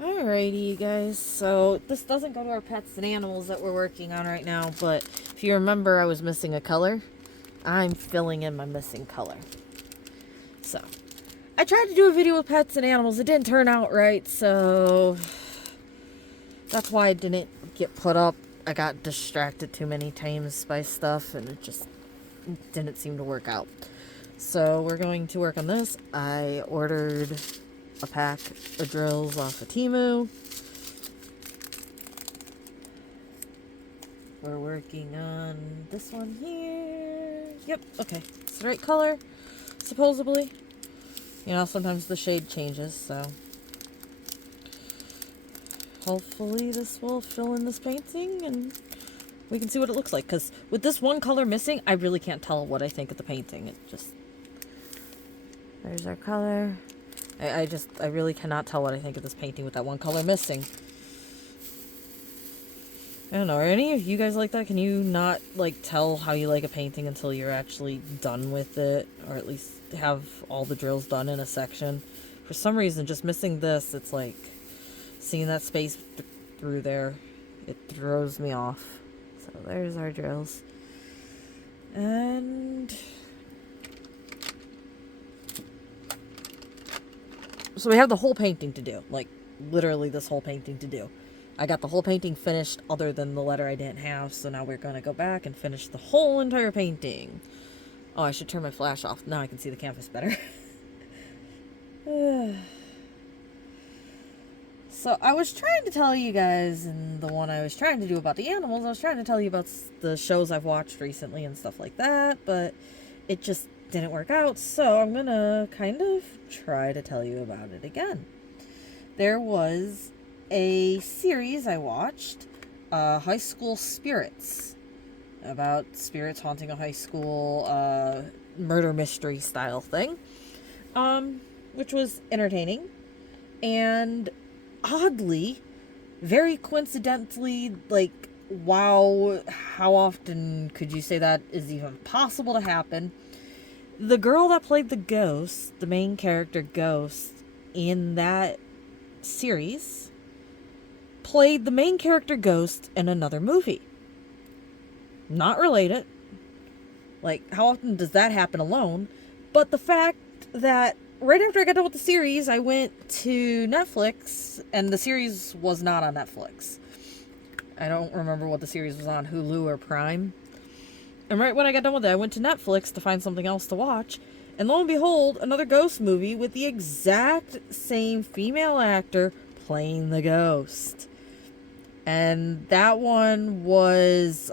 Alrighty, you guys. So this doesn't go to our pets and animals that we're working on right now, but if you remember, I was missing a color. I'm filling in my missing color. So I tried to do a video with pets and animals. It didn't turn out right, so that's why it didn't get put up. I got distracted too many times by stuff, and it just didn't seem to work out. So we're going to work on this. I ordered a pack of drills off of Temu. We're working on this one here. Yep, okay. It's the right color, supposedly. You know, sometimes the shade changes, so hopefully this will fill in this painting and we can see what it looks like. Because with this one color missing, I really can't tell what I think of the painting. It just... There's our color. I really cannot tell what I think of this painting with that one color missing. I don't know, are any of you guys like that? Can you not, like, tell how you like a painting until you're actually done with it? Or at least have all the drills done in a section? For some reason, just missing this, it's like, seeing that space through there, it throws me off. So there's our drills. And... so we have the whole painting to do. Like, literally this whole painting to do. I got the whole painting finished other than the letter I didn't have, so now we're going to go back and finish the whole entire painting. Oh, I should turn my flash off. Now I can see the canvas better. So I was trying to tell you guys, and the one I was trying to do about the animals, I was trying to tell you about the shows I've watched recently and stuff like that, but it just didn't work out, so I'm going to kind of try to tell you about it again. There was a series I watched, High School Spirits, about spirits haunting a high school, murder mystery style thing, which was entertaining, and oddly, very coincidentally, like, wow, how often could you say that is even possible to happen? The girl that played the ghost, the main character Ghost, in that series, played the main character Ghost in another movie. Not related. Like, how often does that happen alone? But the fact that right after I got done with the series, I went to Netflix, and the series was not on Netflix. I don't remember what the series was on, Hulu or Prime. And right when I got done with it, I went to Netflix to find something else to watch. And lo and behold, another ghost movie with the exact same female actor playing the ghost. And that one was,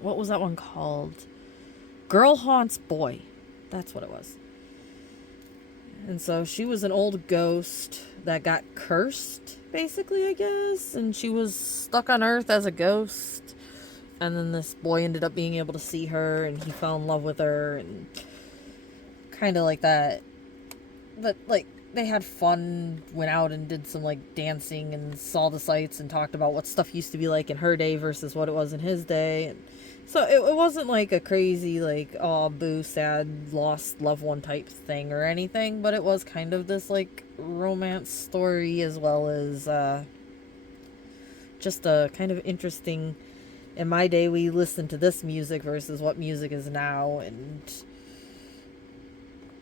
what was that one called? Girl Haunts Boy. That's what it was. And so she was an old ghost that got cursed, basically, I guess. And she was stuck on Earth as a ghost. And then this boy ended up being able to see her, and he fell in love with her, and kind of like that. But, like, they had fun, went out and did some, like, dancing and saw the sights and talked about what stuff used to be like in her day versus what it was in his day. And so it wasn't like a crazy, like, oh, boo, sad, lost loved one type thing or anything, but it was kind of this, like, romance story as well as just a kind of interesting... In my day, we listened to this music versus what music is now, and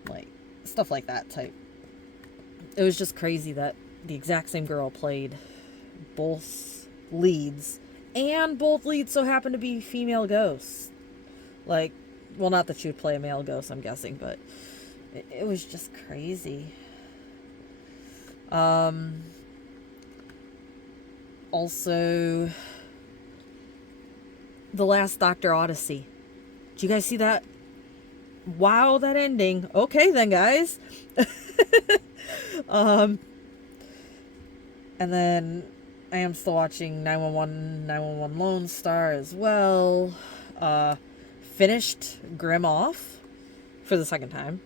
like stuff like that type. It was just crazy that the exact same girl played both leads, and both leads so happened to be female ghosts. Like, well, not that she would play a male ghost, I'm guessing, but it was just crazy. Also, The Last Doctor Odyssey. Did you guys see that? Wow, that ending. Okay then, guys. And then I am still watching 911 Lone Star as well. Finished Grimm off for the second time.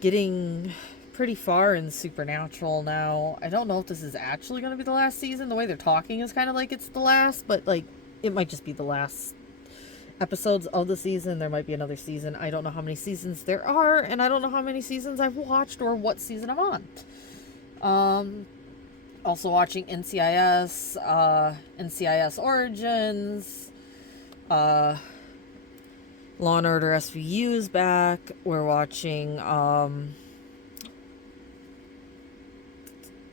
Getting pretty far in Supernatural now. I don't know if this is actually going to be the last season. The way they're talking is kind of like it's the last, but like it might just be the last episodes of the season. There might be another season. I don't know how many seasons there are, and I don't know how many seasons I've watched or what season I'm on. Also watching NCIS, NCIS Origins, Law and Order SVU is back. We're watching,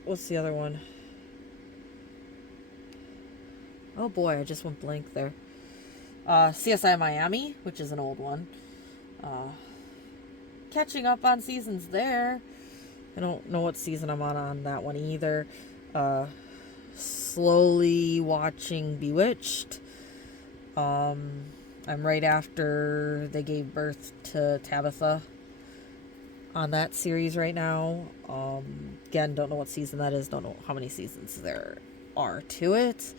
what's the other one? Oh boy, I just went blank there. CSI Miami, which is an old one. Catching up on seasons there. I don't know what season I'm on that one either. Slowly watching Bewitched. I'm right after they gave birth to Tabitha on that series right now. Again, don't know what season that is. Don't know how many seasons there are to it.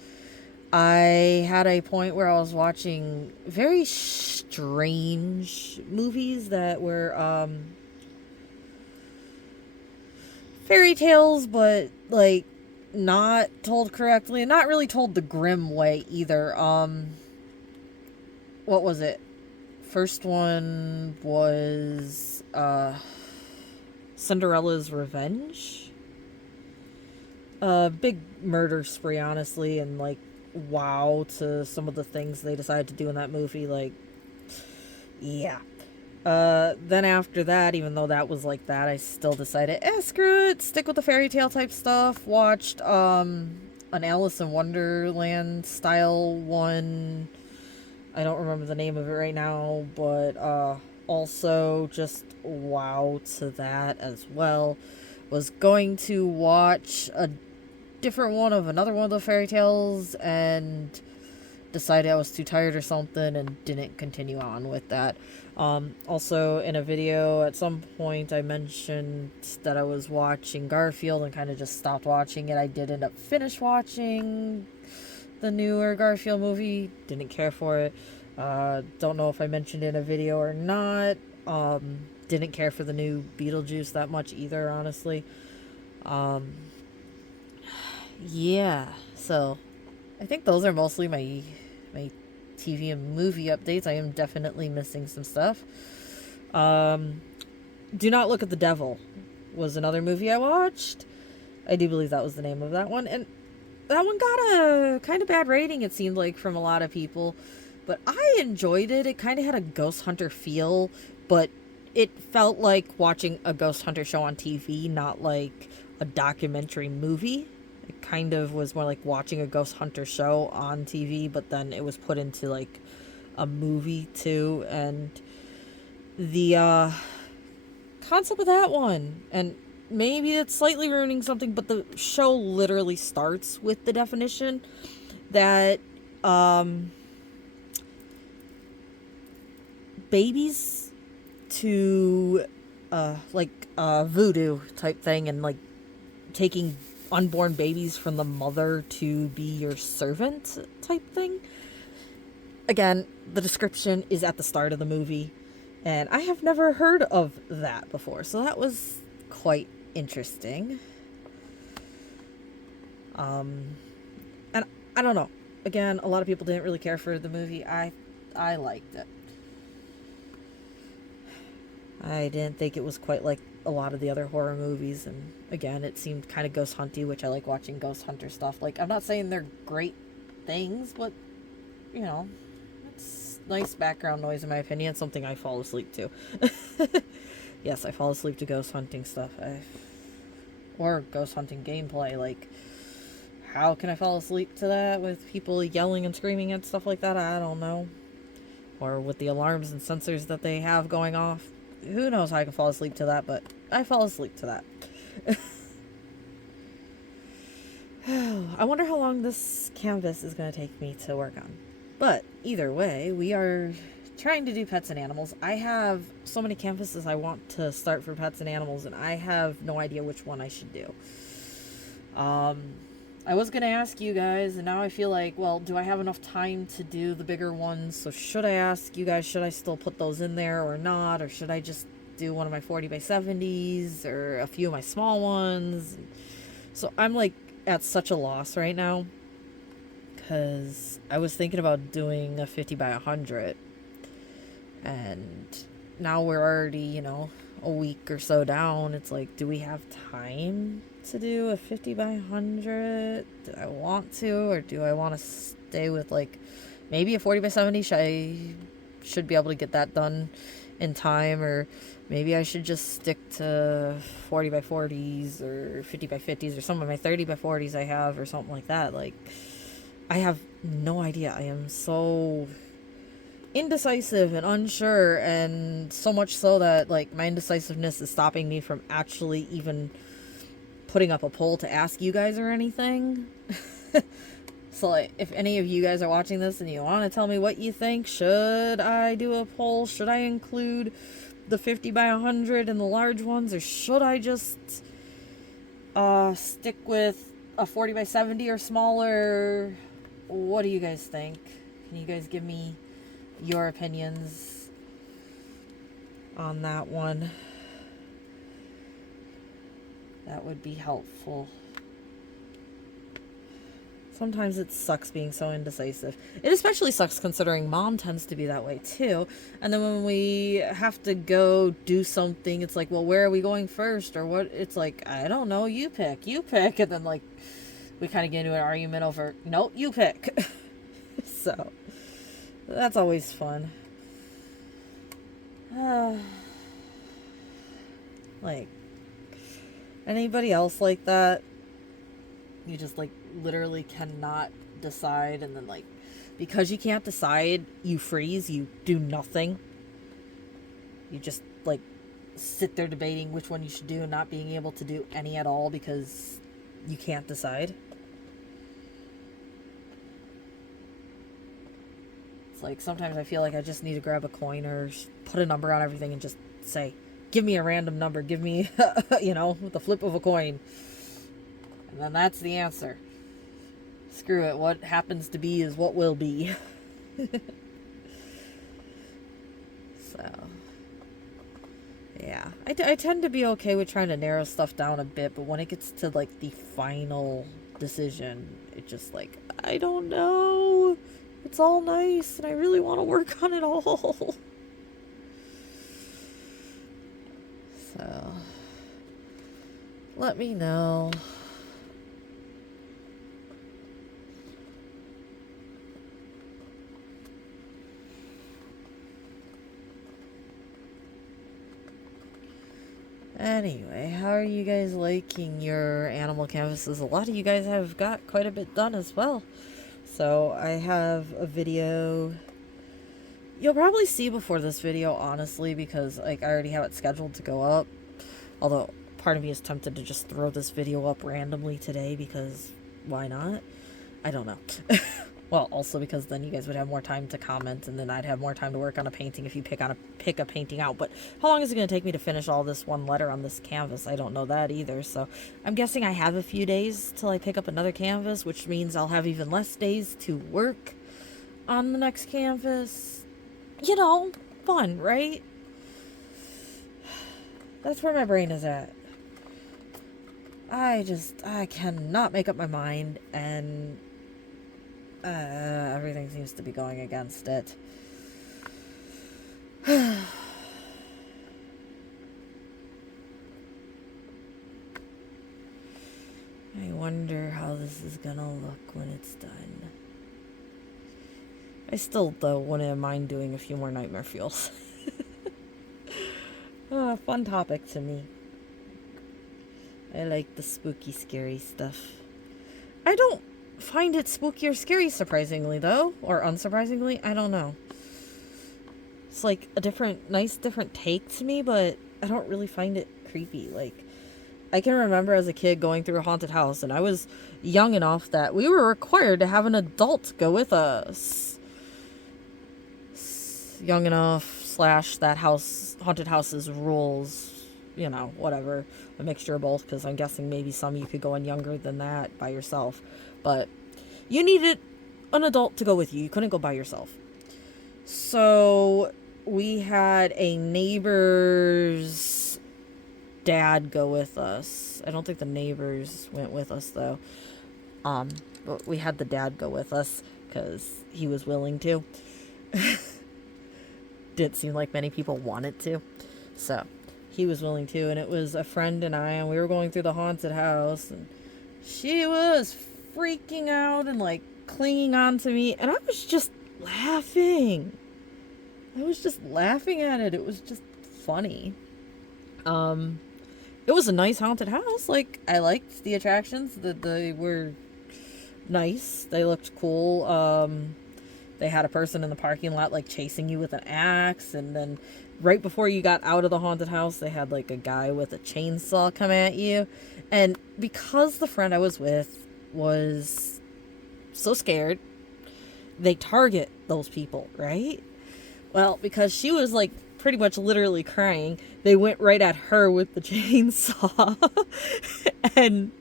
I had a point where I was watching very strange movies that were fairy tales, but like not told correctly and not really told the grim way either. What was it? First one was Cinderella's Revenge. Big murder spree, honestly, and like wow to some of the things they decided to do in that movie. Like, yeah. Then after that, even though that was like that, I still decided, screw it, stick with the fairy tale type stuff. Watched an Alice in Wonderland style one. I don't remember the name of it right now, but also just wow to that as well. Was going to watch a different one of another one of the fairy tales and decided I was too tired or something and didn't continue on with that. Also, in a video at some point, I mentioned that I was watching Garfield and kind of just stopped watching it. I did end up finish watching the newer Garfield movie. Didn't care for it. Don't know if I mentioned it in a video or not. Didn't care for the new Beetlejuice that much either, honestly. Yeah, so I think those are mostly my TV and movie updates. I am definitely missing some stuff. Do Not Look at the Devil was another movie I watched. I do believe that was the name of that one. And that one got a kind of bad rating, it seemed like, from a lot of people. But I enjoyed it. It kind of had a Ghost Hunter feel, but it felt like watching a Ghost Hunter show on TV, not like a documentary movie. It kind of was more like watching a Ghost Hunter show on TV, but then it was put into like a movie too. And the concept of that one, and maybe it's slightly ruining something, but the show literally starts with the definition that babies to voodoo type thing, and like taking unborn babies from the mother to be your servant type thing. Again, the description is at the start of the movie, and I have never heard of that before, so that was quite interesting. And I don't know. Again, a lot of people didn't really care for the movie. I liked it. I didn't think it was quite like a lot of the other horror movies, and again, it seemed kind of ghost hunty, which I like watching Ghost Hunter stuff. Like, I'm not saying they're great things, but you know, it's nice background noise in my opinion. It's something I fall asleep to. Yes, I fall asleep to ghost hunting stuff. Or ghost hunting gameplay. Like, how can I fall asleep to that with people yelling and screaming and stuff like that? I don't know. Or with the alarms and sensors that they have going off. Who knows how I can fall asleep to that, but I fall asleep to that. I wonder how long this canvas is going to take me to work on. But either way, we are trying to do pets and animals. I have so many canvases I want to start for pets and animals, and I have no idea which one I should do. I was going to ask you guys, and now I feel like, well, do I have enough time to do the bigger ones? So should I ask you guys, should I still put those in there or not? Or should I just do one of my 40 by 70s or a few of my small ones? So I'm like at such a loss right now, because I was thinking about doing a 50 by 100, and now we're already, you know, a week or so down. It's like, do we have time to do a 50 by 100? Do I want to, or do I want to stay with like maybe a 40 by 70? I should be able to get that done in time, or maybe I should just stick to 40 by 40s or 50 by 50s or some of my 30 by 40s I have, or something like that. Like, I have no idea. I am so indecisive and unsure, and so much so that like my indecisiveness is stopping me from actually even putting up a poll to ask you guys or anything. So like, if any of you guys are watching this and you want to tell me what you think, should I do a poll? Should I include the 50 by 100 and the large ones, or should I just stick with a 40 by 70 or smaller? What do you guys think? Can you guys give me your opinions on that one? That would be helpful. Sometimes it sucks being so indecisive. It especially sucks considering Mom tends to be that way too. And then when we have to go do something, it's like, well, where are we going first? Or what? It's like, I don't know, you pick. And then like, we kind of get into an argument over, no, you pick. So, that's always fun. Like, anybody else like that? You just like literally cannot decide, and then like, because you can't decide, you freeze, you do nothing. You just like sit there debating which one you should do and not being able to do any at all because you can't decide. It's like, sometimes I feel like I just need to grab a coin or put a number on everything and just say, give me a random number, give me, you know, with the flip of a coin. And then that's the answer. Screw it. What happens to be is what will be. So, yeah. I tend to be okay with trying to narrow stuff down a bit, but when it gets to, like, the final decision, it just, like, I don't know. It's all nice, and I really want to work on it all. So, let me know. Anyway, how are you guys liking your animal canvases? A lot of you guys have got quite a bit done as well. So I have a video you'll probably see before this video, honestly, because like I already have it scheduled to go up. Although part of me is tempted to just throw this video up randomly today because why not? I don't know. Well, also because then you guys would have more time to comment, and then I'd have more time to work on a painting if you pick a painting out. But how long is it going to take me to finish all this one letter on this canvas? I don't know that either. So I'm guessing I have a few days till I pick up another canvas, which means I'll have even less days to work on the next canvas. You know, fun, right? That's where my brain is at. I cannot make up my mind, and everything seems to be going against it. I wonder how this is gonna look when it's done. I still, though, wouldn't mind doing a few more nightmare fuels. Fun topic to me. I like the spooky, scary stuff. I don't find it spooky or scary, surprisingly, though. Or unsurprisingly, I don't know. It's like a nice different take to me, but I don't really find it creepy. Like, I can remember as a kid going through a haunted house, and I was young enough that we were required to have an adult go with us. Young enough / that haunted house's rules, you know, whatever, a mixture of both, because I'm guessing maybe some you could go in younger than that by yourself, but you needed an adult to go with you. You couldn't go by yourself. So we had a neighbor's dad go with us. I don't think the neighbors went with us, though. but we had the dad go with us because he was willing to. Didn't seem like many people wanted to. So he was willing to, and it was a friend and I, and we were going through the haunted house, and she was freaking out and like clinging on to me, and I was just laughing. I was just laughing at it. It was just funny. It was a nice haunted house. Like, I liked the attractions. They were nice. They looked cool. They had a person in the parking lot, like, chasing you with an axe. And then right before you got out of the haunted house, they had, like, a guy with a chainsaw come at you. And because the friend I was with was so scared, they target those people, right? Well, because she was, like, pretty much literally crying, they went right at her with the chainsaw. And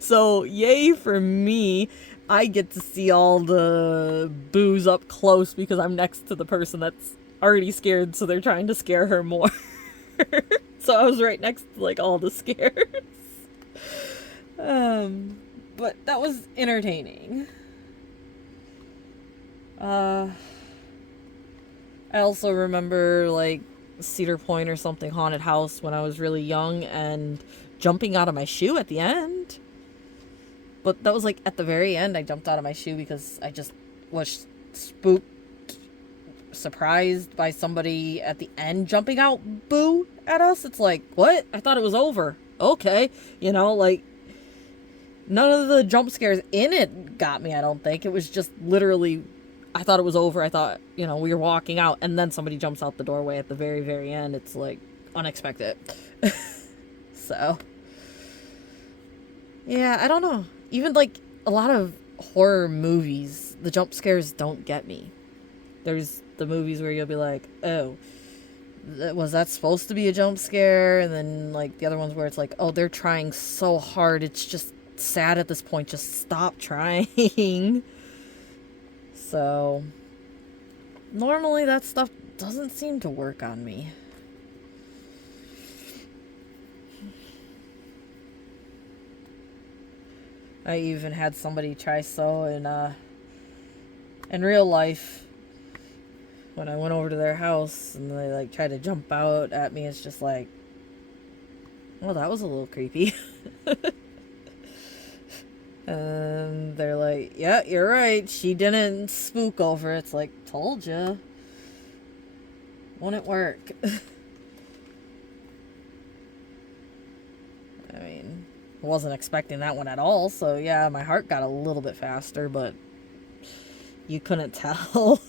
so, yay for me, I get to see all the boos up close because I'm next to the person that's already scared, so they're trying to scare her more. So I was right next to, like, all the scares. But that was entertaining. I also remember, like, Cedar Point or something haunted house when I was really young and jumping out of my shoe at the end. But that was, like, at the very end I jumped out of my shoe because I just was spooked, surprised by somebody at the end jumping out boo at us. It's like, what? I thought it was over. Okay. You know, like, none of the jump scares in it got me, I don't think. It was just literally, I thought it was over. I thought, you know, we were walking out, and then somebody jumps out the doorway at the very, very end. It's, like, unexpected. So, yeah, I don't know. Even, like, a lot of horror movies, the jump scares don't get me. There's the movies where you'll be like, oh, was that supposed to be a jump scare? And then, like, the other ones where it's like, oh, they're trying so hard. It's just sad at this point. Just stop trying. So, normally that stuff doesn't seem to work on me. I even had somebody try so in real life when I went over to their house and they, like, tried to jump out at me. It's just like, well, that was a little creepy. And they're like, yeah, you're right. She didn't spook over it. It's like, told you. Wouldn't work. I mean, I wasn't expecting that one at all. So, yeah, my heart got a little bit faster, but you couldn't tell.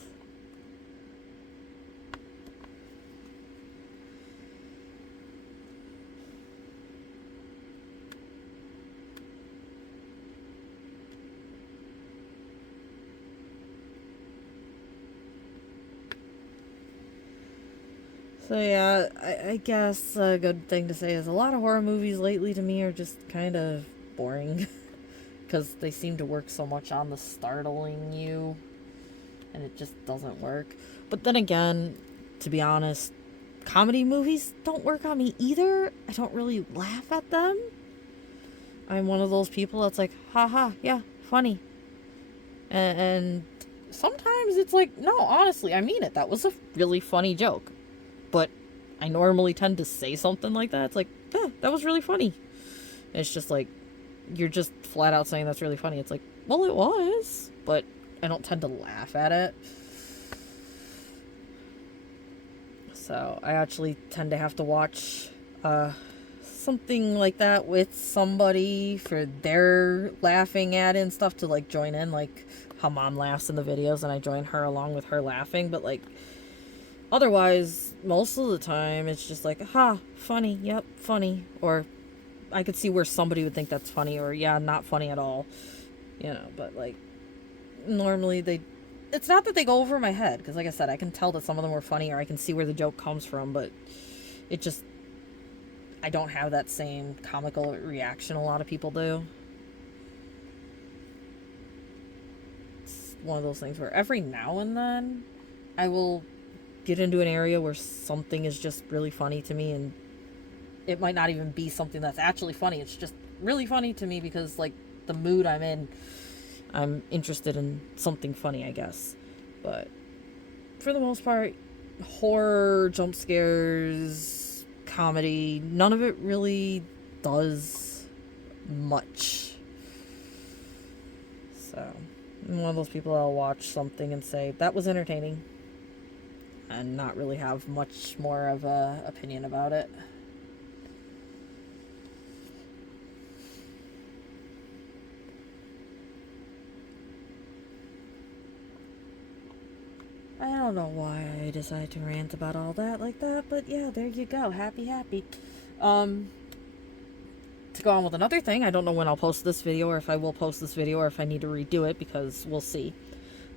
So yeah, I guess a good thing to say is a lot of horror movies lately to me are just kind of boring. Because they seem to work so much on the startling you. And it just doesn't work. But then again, to be honest, comedy movies don't work on me either. I don't really laugh at them. I'm one of those people that's like, haha, yeah, funny. And sometimes it's like, no, honestly, I mean it. That was a really funny joke. But I normally tend to say something like that. It's like, yeah, that was really funny. And it's just like, you're just flat out saying that's really funny. It's like, well, it was. But I don't tend to laugh at it. So I actually tend to have to watch something like that with somebody for their laughing at it and stuff to, like, join in. Like how Mom laughs in the videos and I join her along with her laughing. But, like, otherwise, most of the time, it's just like, ha, funny, yep, funny. Or I could see where somebody would think that's funny, or, yeah, not funny at all. You know, but, like, normally it's not that they go over my head, because, like I said, I can tell that some of them were funny, or I can see where the joke comes from, but it just, I don't have that same comical reaction a lot of people do. It's one of those things where every now and then, I will get into an area where something is just really funny to me, and it might not even be something that's actually funny. It's just really funny to me because, like, the mood I'm in, I'm interested in something funny, I guess. But for the most part, horror, jump scares, comedy, none of it really does much. So, I'm one of those people that'll watch something and say, that was entertaining, and not really have much more of a opinion about it. I don't know why I decided to rant about all that like that, but yeah, there you go. Happy. To go on with another thing, I don't know when I'll post this video, or if I will post this video, or if I need to redo it, because we'll see.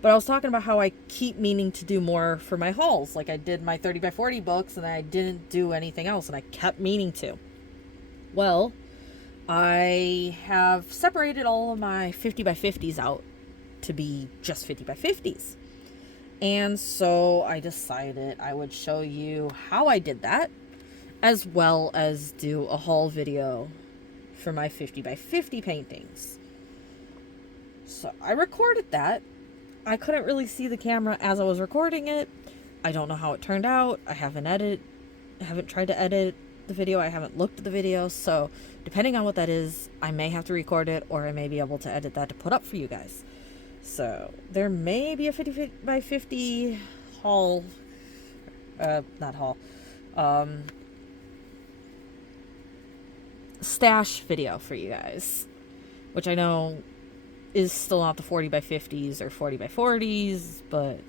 But I was talking about how I keep meaning to do more for my hauls. Like, I did my 30 by 40 books, and I didn't do anything else, and I kept meaning to. Well, I have separated all of my 50 by 50s out to be just 50 by 50s. And so I decided I would show you how I did that, as well as do a haul video for my 50 by 50 paintings. So I recorded that. I couldn't really see the camera as I was recording it. I don't know how it turned out. I haven't tried to edit the video. I haven't looked at the video. So depending on what that is, I may have to record it, or I may be able to edit that to put up for you guys. So there may be a 50 by 50 haul, not haul, stash video for you guys, which I know is still not the 40 by 50s or 40 by 40s, but...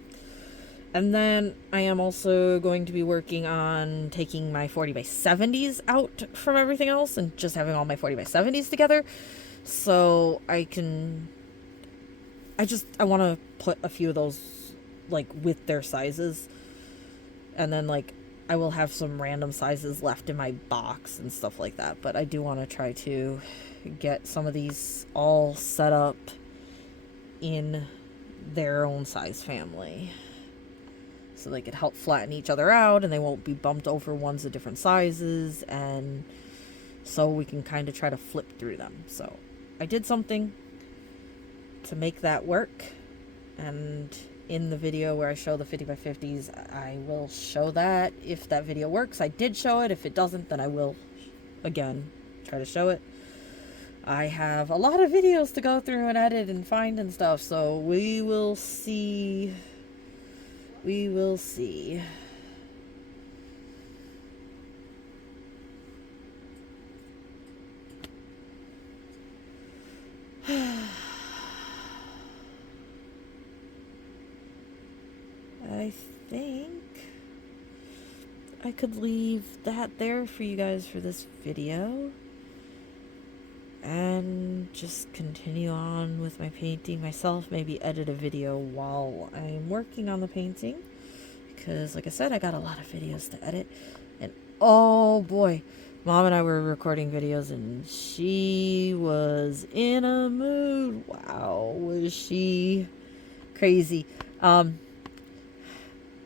And then I am also going to be working on taking my 40 by 70s out from everything else and just having all my 40 by 70s together, so I can... I want to put a few of those, like, with their sizes, and then, like, I will have some random sizes left in my box and stuff like that, but I do want to try to get some of these all set up in their own size family, so they could help flatten each other out, and they won't be bumped over ones of different sizes, and so we can kind of try to flip through them. So I did something to make that work, and in the video where I show the 50 by 50s, I will show that if that video works. I did show it. If it doesn't, then I will again try to show it. I have a lot of videos to go through and edit and find and stuff, so we will see. I think I could leave that there for you guys for this video, and just continue on with my painting myself. Maybe edit a video while I'm working on the painting, because like I said, I got a lot of videos to edit. And oh boy, Mom and I were recording videos, and she was in a mood. Wow, was she crazy.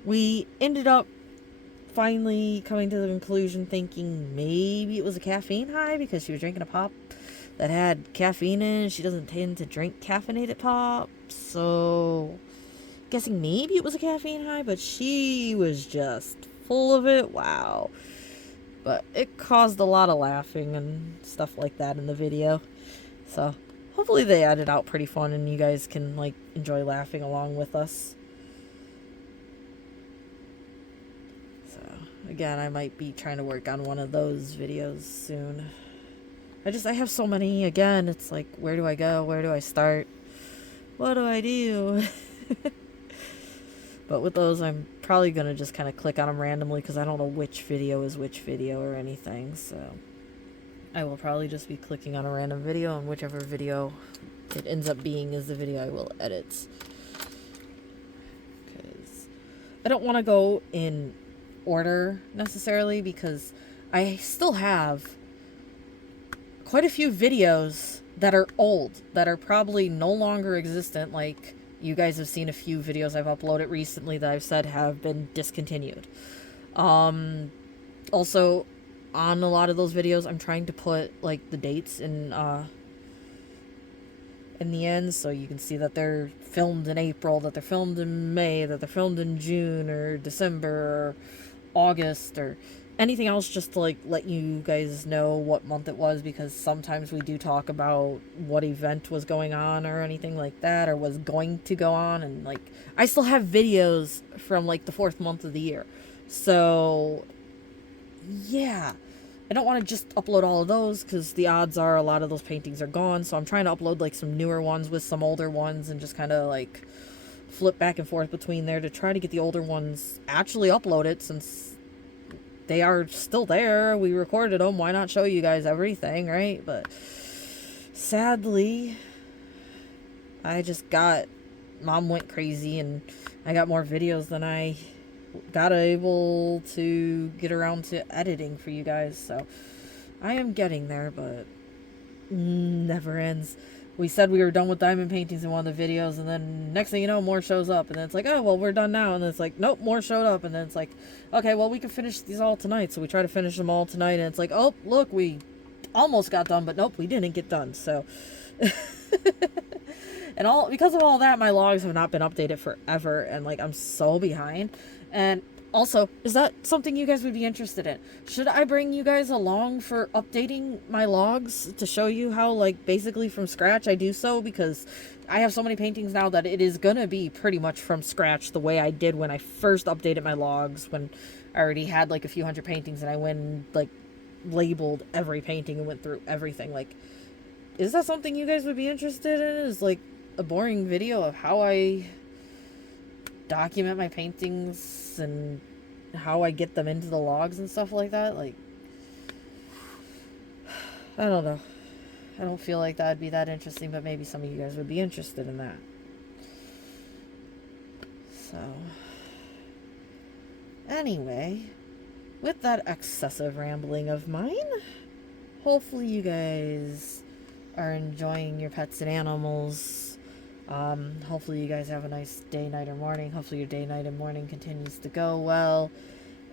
We ended up finally coming to the conclusion, thinking maybe it was a caffeine high, because she was drinking a pop that had caffeine in it. She doesn't tend to drink caffeinated pop, so guessing maybe it was a caffeine high, but she was just full of it. Wow. But it caused a lot of laughing and stuff like that in the video, so hopefully they added out pretty fun and you guys can, like, enjoy laughing along with us. Again, I might be trying to work on one of those videos soon. I have so many. Again, it's like, where do I go? Where do I start? What do I do? But with those, I'm probably going to just kind of click on them randomly, because I don't know which video is which video or anything. So I will probably just be clicking on a random video, and whichever video it ends up being is the video I will edit. Because I don't want to go in order necessarily, because I still have quite a few videos that are old, that are probably no longer existent. Like, you guys have seen a few videos I've uploaded recently that I've said have been discontinued. Also, on a lot of those videos, I'm trying to put, like, the dates in in the end, so you can see that they're filmed in April, that they're filmed in May, that they're filmed in June or December or August or anything else, just to like let you guys know what month it was, because sometimes we do talk about what event was going on or anything like that, or was going to go on, and like I still have videos from like the 4th month of the year. So yeah, I don't want to just upload all of those, because the odds are a lot of those paintings are gone. So I'm trying to upload like some newer ones with some older ones, and just kind of like flip back and forth between there to try to get the older ones actually uploaded, since they are still there. We recorded them. Why not show you guys everything, right? But sadly, Mom went crazy, and I got more videos than I got able to get around to editing for you guys. So I am getting there, but never ends. We said we were done with diamond paintings in one of the videos, and then next thing you know, more shows up, and then it's like, oh well, we're done now, and then it's like, nope, more showed up, and then it's like, okay, well, we can finish these all tonight. So we try to finish them all tonight, and it's like, oh look, we almost got done, but nope, we didn't get done. So and all because of all that, my logs have not been updated forever, and like I'm so behind. And also, is that something you guys would be interested in? Should I bring you guys along for updating my logs to show you how, like, basically from scratch I do so? Because I have so many paintings now that it is gonna be pretty much from scratch, the way I did when I first updated my logs, when I already had like a few hundred paintings, and I went and like labeled every painting and went through everything. Like, is that something you guys would be interested in? Is like a boring video of how I document my paintings and how I get them into the logs and stuff like that? Like, I don't know. I don't feel like that'd be that interesting, but maybe some of you guys would be interested in that. So, anyway, with that excessive rambling of mine, hopefully you guys are enjoying your pets and animals. Hopefully you guys have a nice day, night, or morning. Hopefully your day, night, and morning continues to go well.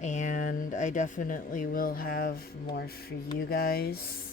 And I definitely will have more for you guys.